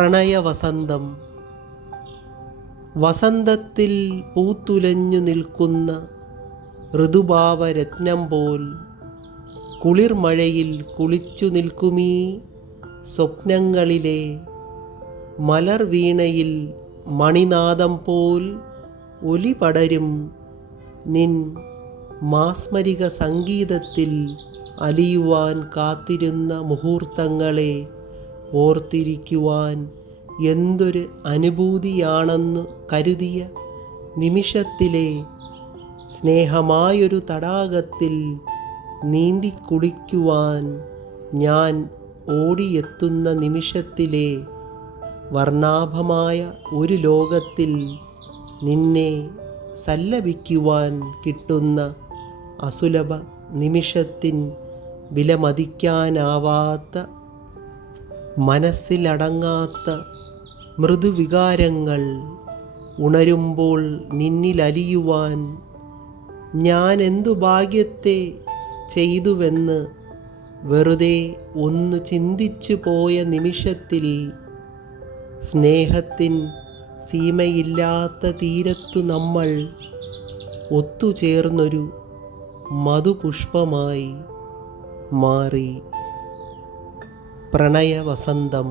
പ്രണയവസന്തം. വസന്തത്തിൽ പൂത്തുലഞ്ഞു നിൽക്കുന്ന ഋതുഭാവരത്നം പോൽ കുളിർമഴയിൽ കുളിച്ചു നിൽക്കുമീ സ്വപ്നങ്ങളിലെ മലർവീണയിൽ മണിനാദം പോൽ ഒലി പടരും നിൻ മാസ്മരിക സംഗീതത്തിൽ അലിയുവാൻ കാത്തിരുന്ന മുഹൂർത്തങ്ങളെ ഓർത്തിരിക്കുവാൻ എന്തൊരു അനുഭൂതിയാണെന്ന് കരുതിയ നിമിഷത്തിലെ സ്നേഹമായൊരു തടാകത്തിൽ നീന്തി കുളിക്കുവാൻ ഞാൻ ഓടിയെത്തുന്ന നിമിഷത്തിലെ വർണാഭമായ ഒരു ലോകത്തിൽ നിന്നെ സല്ലപിക്കുവാൻ കിട്ടുന്ന അസുലഭ നിമിഷത്തിൻ വിലമതിക്കാനാവാത്ത മനസ്സിലടങ്ങാത്ത മൃദുവികാരങ്ങൾ ഉണരുമ്പോൾ നിന്നിലലിയുവാൻ ഞാൻ എന്തു ഭാഗ്യത്തെ ചെയ്തുവെന്ന് വെറുതെ ഒന്ന് ചിന്തിച്ചു പോയ നിമിഷത്തിൽ സ്നേഹത്തിൻ സീമയില്ലാത്ത തീരത്തു നമ്മൾ ഒത്തുചേർന്നൊരു മധുപുഷ്പമായി മാറി. പ്രണയവസന്തം.